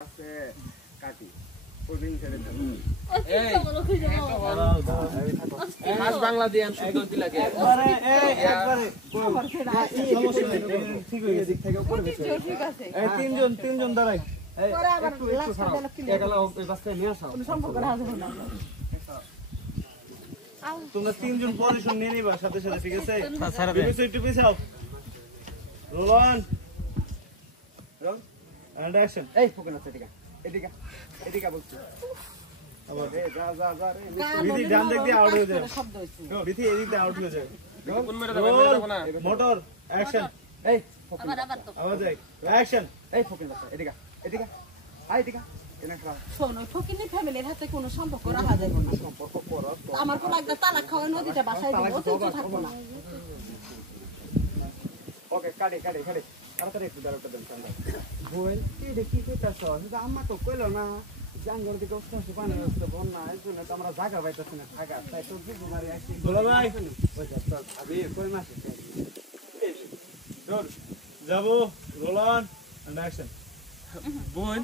আছে কাটি ওদিন ছেড়ে দেব এই আজ বাংলা দিয়ে সুন্দর দিলাকে আরে এই একবারে ঠিক হয়ে দিক থেকে উপরে ঠিক আছে এই তিনজন দাঁড়াই এই পরে আবার লাস্ট ডায়লগ কি একলা ওই বাসটা নিয়ে আসো সম্পর্ক রাখা যাবে না তোমরা তিনজন পজিশন নিয়ে নিবা সাথে সাথে ঠিক আছে বিবেচ একটু পিছাও roll on roll and action এই ফোকাস আছে এদিকে এদিকে বলছি আবার যা যা যা রে বিধি ডান দিক দিয়ে আউট হয়ে যায় শব্দ হইছে বিধি এদিক দিয়ে আউট হয়ে যায় কোন মেরে দেব না মোটর অ্যাকশন এই আবার তো আবার যাই অ্যাকশন এই ফোকাস আছে এদিকে আই এদিকে এনে খাও শোনো ফকিনি ফ্যামিলির হাতে কোনো সম্পর্ক রাখা যাবে না সম্পর্ক করো আমার কোনো একটা তালাক খাওয়া নদীটা বাসায় দিব অতিরিক্ত থাকবো না ওকে কাটে তাড়াতাড়ি একটু ডায়লগটা দেন ঠান্ডা বল তুই দেখি কইতাছ এটা আম্মা তো কইলো না জাঙ্গর দিকে অস্ত পানি আসছে বন্যা এজন্য তো আমরা জায়গা পাইতাছি না থাকা তাই তো কি মারি আসি বলো ভাই ওই যা চল আবি কই মাসে যাবো রোল অন এন্ড অ্যাকশন বোন